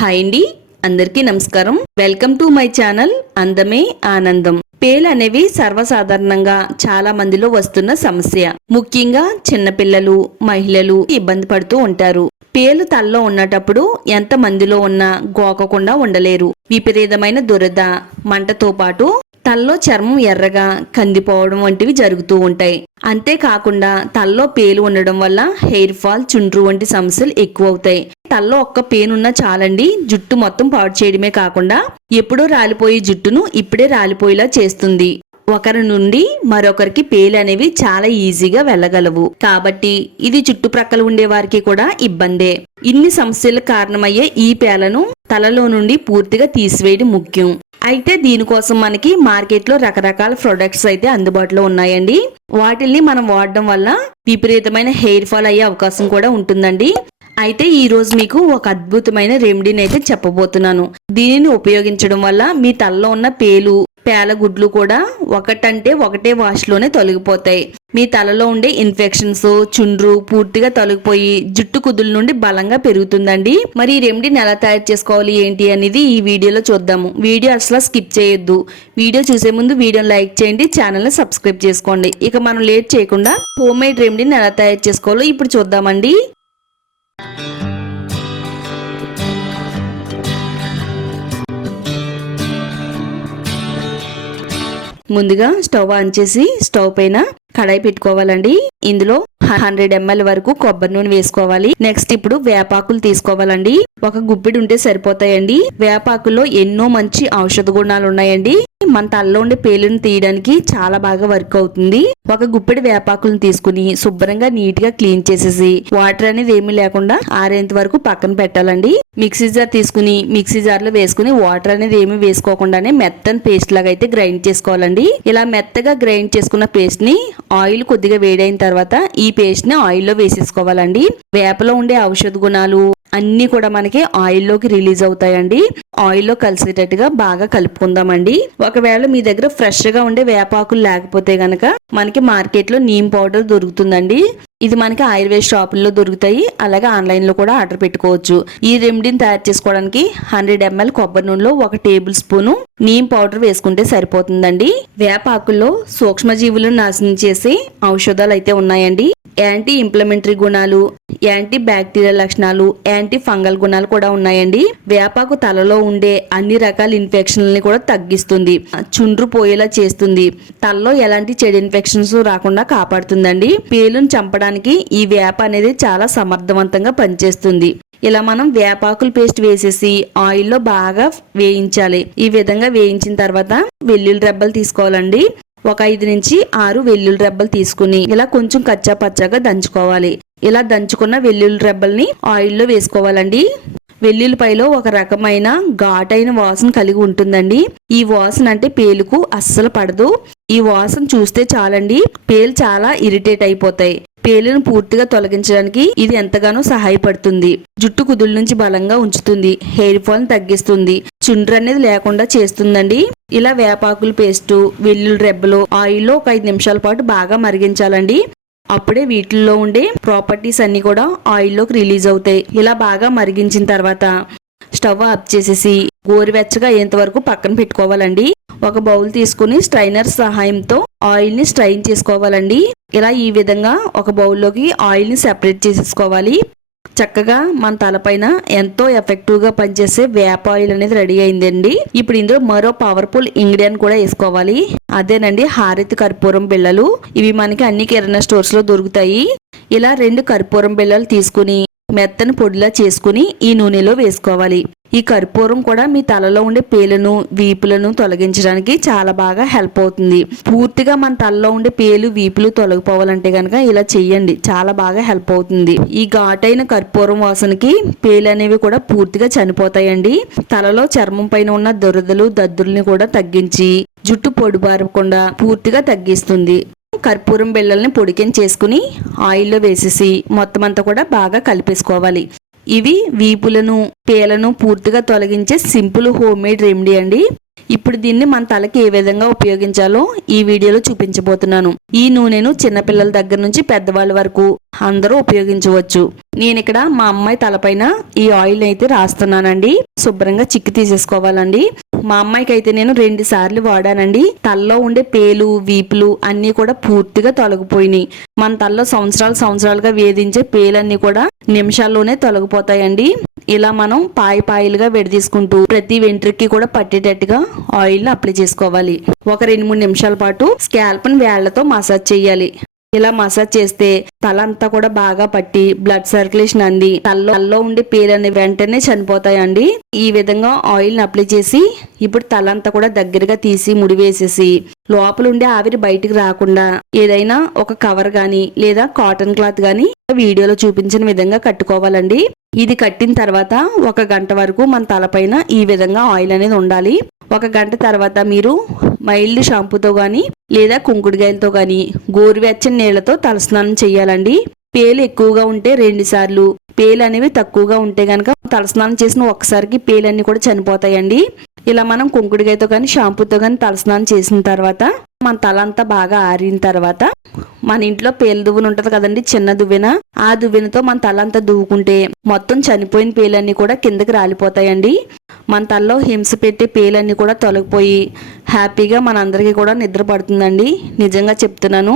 Hi అండి, అందరికీ నమస్కారం. వెల్కమ్ టు మై ఛానల్ అందమే ఆనందం. పేలు అనేవి సర్వసాధారణంగా చాలా మందిలో వస్తున్న సమస్య. ముఖ్యంగా చిన్నపిల్లలు, మహిళలు ఇబ్బంది పడుతూ ఉంటారు. పేలు తలలో ఉన్నటప్పుడు ఎంత మందిలో ఉన్నా గోకకుండా ఉండలేరు. విపరీతమైన దురద, మంటతో పాటు తలలో చర్మం ఎర్రగా కందిపోవడం వంటివి జరుగుతూ ఉంటాయి. అంతేకాకుండా తలలో పేలు ఉండడం వల్ల హెయిర్ ఫాల్, చుండ్రు వంటి సమస్యలు ఎక్కువ అవుతాయి. తలలో ఒక్క పేనున్నా చాలండి, జుట్టు మొత్తం పాడు చేయడమే కాకుండా ఎప్పుడో రాలిపోయే జుట్టును ఇప్పుడే రాలిపోయేలా చేస్తుంది. ఒకరి నుండి మరొకరికి పేలు అనేవి చాలా ఈజీగా వెళ్ళగలవు. కాబట్టి ఇది చుట్టుప్రక్కల ఉండే వారికి కూడా ఇబ్బందే. ఇన్ని సమస్యలకు కారణమయ్యే ఈ పేలను తలలో నుండి పూర్తిగా తీసివేయడం ముఖ్యం. అయితే దీనికోసం మనకి మార్కెట్లో రకరకాల ప్రొడక్ట్స్ అయితే అందుబాటులో ఉన్నాయండి. వాటిల్ని మనం వాడడం వల్ల విపరీతమైన హెయిర్ ఫాల్ అయ్యే అవకాశం కూడా ఉంటుందండి. అయితే ఈ రోజు మీకు ఒక అద్భుతమైన రెమెడీని అయితే చెప్పబోతున్నాను. దీనిని ఉపయోగించడం వల్ల మీ తలలో ఉన్న పేల గుడ్లు కూడా ఒకటే వాష్ లోనే తొలగిపోతాయి. మీ తలలో ఉండే ఇన్ఫెక్షన్స్, చుండ్రు పూర్తిగా తొలగిపోయి జుట్టు కుదుల నుండి బలంగా పెరుగుతుందండి. మరి ఈ రెమెడీని ఎలా తయారు చేసుకోవాలి ఏంటి అనేది ఈ వీడియోలో చూద్దాము. వీడియో అసలు స్కిప్ చేయొద్దు. వీడియో చూసే ముందు వీడియోని లైక్ చేయండి, ఛానల్ని సబ్స్క్రైబ్ చేసుకోండి. ఇక మనం లేట్ చేయకుండా హోమ్ మేడ్ రెమెడీని ఎలా తయారు చేసుకోవాలో ఇప్పుడు చూద్దామండి. ముందుగా స్టవ్ ఆన్ చేసి స్టవ్ పైన కడాయి పెట్టుకోవాలండి. ఇందులో 100 ml వరకు కొబ్బరి నూనె వేసుకోవాలి. నెక్స్ట్ ఇప్పుడు వేపాకులు తీసుకోవాలండి. ఒక గుప్పిడి ఉంటే సరిపోతాయండి. వేపాకుల్లో ఎన్నో మంచి ఔషధ గుణాలు ఉన్నాయండి. మన తలలో ఉండే పేలును తీయడానికి చాలా బాగా వర్క్ అవుతుంది. ఒక గుప్పిడి వేపాకులను తీసుకుని శుభ్రంగా నీట్ గా క్లీన్ చేసేసి వాటర్ అనేది ఏమీ లేకుండా ఆరేంత వరకు పక్కన పెట్టాలండి. మిక్సీ జార్ తీసుకుని మిక్సీ జార్ లో వేసుకుని వాటర్ అనేది ఏమీ వేసుకోకుండానే మెత్తని పేస్ట్ లాగా అయితే గ్రైండ్ చేసుకోవాలండి. ఇలా మెత్తగా గ్రైండ్ చేసుకున్న పేస్ట్ ని ఆయిల్ కొద్దిగా వేడైన తర్వాత ఈ పేస్ట్ ని ఆయిల్ లో వేసేసుకోవాలండి. వేపలో ఉండే ఔషధ గుణాలు అన్ని కూడా మనకి ఆయిల్లోకి రిలీజ్ అవుతాయండి. ఆయిల్లో కలిసేటట్టుగా బాగా కలుపుకుందామండి. ఒకవేళ మీ దగ్గర ఫ్రెష్ గా ఉండే వేపాకులు లేకపోతే గనక మనకి మార్కెట్ లో నీమ్ పౌడర్ దొరుకుతుందండి. ఇది మనకి ఆయుర్వేద షాపుల్లో దొరుకుతాయి. అలాగే ఆన్లైన్ లో కూడా ఆర్డర్ పెట్టుకోవచ్చు. ఈ రెమెడీని తయారు చేసుకోవడానికి 100 ml కొబ్బరి నూనెలో 1 టేబుల్ స్పూను నీమ్ పౌడర్ వేసుకుంటే సరిపోతుందండి. వేపాకుల్లో సూక్ష్మజీవులను నాశనం చేసే ఔషధాలు అయితే ఉన్నాయండి. యాంటీ ఇంప్లమెంటరీ గుణాలు, యాంటీ బ్యాక్టీరియల్ లక్షణాలు, యాంటీ ఫంగల్ గుణాలు కూడా ఉన్నాయండి. వేపాకు తలలో ఉండే అన్ని రకాల ఇన్ఫెక్షన్లని కూడా తగ్గిస్తుంది, చుండ్రు పోయేలా చేస్తుంది, తలలో ఎలాంటి చెడు ఇన్ఫెక్షన్స్ రాకుండా కాపాడుతుందండి. పేలును చంపడానికి ఈ వేప అనేది చాలా సమర్థవంతంగా పనిచేస్తుంది. ఇలా మనం వేపాకుల పేస్ట్ వేసేసి ఆయిల్లో బాగా వేయించాలి. ఈ విధంగా వేయించిన తర్వాత వెల్లుల్లి రెబ్బలు తీసుకోవాలండి. ఒక 5 నుంచి 6 వెల్లుల్లి రెబ్బలు తీసుకుని ఇలా కొంచెం కచ్చా పచ్చాగా దంచుకోవాలి. ఇలా దంచుకున్న వెల్లుల్లి రెబ్బల్ని ఆయిల్లో వేసుకోవాలండి. వెల్లుల్లిపాయలో ఒక రకమైన ఘాటైన వాసన కలిగి ఉంటుందండి. ఈ వాసన అంటే పేలుకు అస్సలు పడదు. ఈ వాసన చూస్తే చాలండి పేలు చాలా ఇరిటేట్ అయిపోతాయి. పేలును పూర్తిగా తొలగించడానికి ఇది ఎంతగానో సహాయపడుతుంది. జుట్టు కుదుల నుంచి బలంగా ఉంచుతుంది, హెయిర్ ఫాల్ తగ్గిస్తుంది, చుండ్రు అనేది లేకుండా చేస్తుందండి. ఇలా వేపాకుల పేస్టు, వెల్లుల్లి రెబ్బలు ఆయిల్లో ఒక 5 నిమిషాల పాటు బాగా మరిగించాలండి. అప్పుడే వీటిల్లో ఉండే ప్రాపర్టీస్ అన్ని కూడా ఆయిల్లోకి రిలీజ్ అవుతాయి. ఇలా బాగా మరిగించిన తర్వాత స్టవ్ ఆఫ్ చేసేసి గోరువెచ్చగా అయ్యేంత వరకు పక్కన పెట్టుకోవాలండి. ఒక బౌల్ తీసుకుని స్ట్రైనర్ సహాయంతో ఆయిల్ ని స్ట్రైన్ చేసుకోవాలండి. ఇలా ఈ విధంగా ఒక బౌల్లోకి ఆయిల్ ని సెపరేట్ చేసేసుకోవాలి. చక్కగా మన తలపైన ఎంతో ఎఫెక్టివ్ గా పనిచేసే వేప ఆయిల్ అనేది రెడీ అయిందండి. ఇప్పుడు ఇందులో మరో పవర్ఫుల్ ఇంగ్రీడియంట్ కూడా వేసుకోవాలి. అదేనండి హారతి కర్పూరం బిళ్ళలు. ఇవి మనకి అన్ని కిరాణా స్టోర్స్ లో దొరుకుతాయి. ఇలా 2 కర్పూరం బిళ్ళలు తీసుకుని మెత్తని పొడిలా చేసుకుని ఈ నూనెలో వేసుకోవాలి. ఈ కర్పూరం కూడా మీ తలలో ఉండే పేలును, వీపులను తొలగించడానికి చాలా బాగా హెల్ప్ అవుతుంది. పూర్తిగా మన తలలో ఉండే పేలు, వీపులు తొలగిపోవాలంటే గనక ఇలా చెయ్యండి, చాలా బాగా హెల్ప్ అవుతుంది. ఈ ఘాటైన కర్పూరం వాసనకి పేలు అనేవి కూడా పూర్తిగా చనిపోతాయండి. తలలో చర్మం పైన ఉన్న దురదలు, దద్దుల్ని కూడా తగ్గించి జుట్టు పొడిబారకుండా పూర్తిగా తగ్గిస్తుంది. కర్పూరం బిళ్ళల్ని పొడికెన్ చేసుకుని ఆయిల్లో వేసేసి మొత్తం అంతా కూడా బాగా కలిపేసుకోవాలి. ఇవి వీపులను, పేలను పూర్తిగా తొలగించే సింపుల్ హోమ్ మేడ్ రెమెడీ అండి. ఇప్పుడు దీన్ని మన తలకి ఏ విధంగా ఉపయోగించాలో ఈ వీడియోలో చూపించబోతున్నాను. ఈ నూనెను చిన్నపిల్లల దగ్గర నుంచి పెద్దవాళ్ళ వరకు అందరూ ఉపయోగించవచ్చు. నేను ఇక్కడ మా అమ్మాయి తలపైన ఈ ఆయిల్ అయితే రాస్తున్నానండి. శుభ్రంగా చిక్కి తీసేసుకోవాలండి. మా అమ్మాయికి అయితే నేను 2 సార్లు వాడానండి. తలలో ఉండే పేలు, వీపులు అన్ని కూడా పూర్తిగా తొలగిపోయినాయి. మన తలలో సంవత్సరాలుగా వేధించే పేలన్నీ కూడా నిమిషాల్లోనే తొలగిపోతాయండి. ఇలా మనం పాయలుగా విడదీసుకుంటూ ప్రతి వెంట్రుకి కూడా పట్టేటట్టుగా ఆయిల్ అప్లై చేసుకోవాలి. ఒక 2-3 నిమిషాల పాటు స్కాల్ప్ ని వేళ్లతో మసాజ్ చేయాలి. ఇలా మసాజ్ చేస్తే తల అంతా కూడా బాగా పట్టి బ్లడ్ సర్క్యులేషన్ అంది తలలో ఉండే పేలనే వెంటనే చనిపోతాయండి. ఈ విధంగా ఆయిల్ ని అప్లై చేసి ఇప్పుడు తల అంతా కూడా దగ్గరగా తీసి ముడివేసేసి లోపల ఉండే ఆవిరి బయటికి రాకుండా ఏదైనా ఒక కవర్ గాని లేదా కాటన్ క్లాత్ గాని వీడియోలో చూపించిన విధంగా కట్టుకోవాలండి. ఇది కట్టిన తర్వాత 1 గంట వరకు మన తలపైన ఈ విధంగా ఆయిల్ అనేది ఉండాలి. 1 గంట తర్వాత మీరు మైల్డ్ షాంపూతో గాని లేదా కుంకుడుగాయలతో గాని గోరువెచ్చని నీళ్లతో తలస్నానం చేయాలండి. పేలు ఎక్కువగా ఉంటే 2 సార్లు, పేలు అనేవి తక్కువగా ఉంటే గనక తలస్నానం చేసిన ఒక్కసారికి పేలన్నీ కూడా చనిపోతాయండి. ఇలా మనం కుంకుడుగాయతో కానీ షాంపూతో కానీ తలస్నానం చేసిన తర్వాత మన తల అంతా బాగా ఆరిన తర్వాత మన ఇంట్లో పేలు దువ్వెన ఉంటది కదండి, చిన్న దువ్వెన, ఆ దువ్వెనతో మన తల అంతా దువ్వుకుంటే మొత్తం చనిపోయిన పేలన్నీ కూడా కిందకి రాలిపోతాయండి. మన తలలో హింస పెట్టే పేలన్నీ కూడా తొలగిపోయి హ్యాపీగా మనందరికీ కూడా నిద్ర పడుతుందండి. నిజంగా చెప్తున్నాను,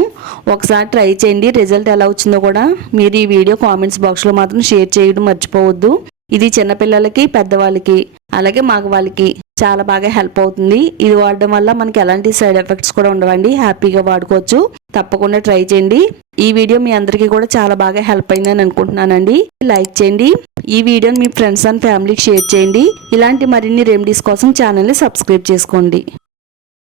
ఒకసారి ట్రై చేయండి. రిజల్ట్ ఎలా వచ్చిందో కూడా మీరు ఈ వీడియో కామెంట్స్ బాక్స్లో మాత్రం షేర్ చేయడం మర్చిపోవద్దు. ఇది చిన్నపిల్లలకి, పెద్దవాళ్ళకి, అలాగే మగవాళ్ళకి చాలా బాగా హెల్ప్ అవుతుంది. ఇది వాడడం వల్ల మనకి ఎలాంటి సైడ్ ఎఫెక్ట్స్ కూడా ఉండవండి. హ్యాపీగా వాడుకోవచ్చు. తప్పకుండా ట్రై చేయండి. ఈ వీడియో మీ అందరికీ కూడా చాలా బాగా హెల్ప్ అయిందని అనుకుంటున్నానండి. లైక్ చేయండి. ఈ వీడియోని మీ ఫ్రెండ్స్ అండ్ ఫ్యామిలీకి షేర్ చేయండి. ఇలాంటి మరిన్ని రెమెడీస్ కోసం ఛానల్ని సబ్స్క్రైబ్ చేసుకోండి.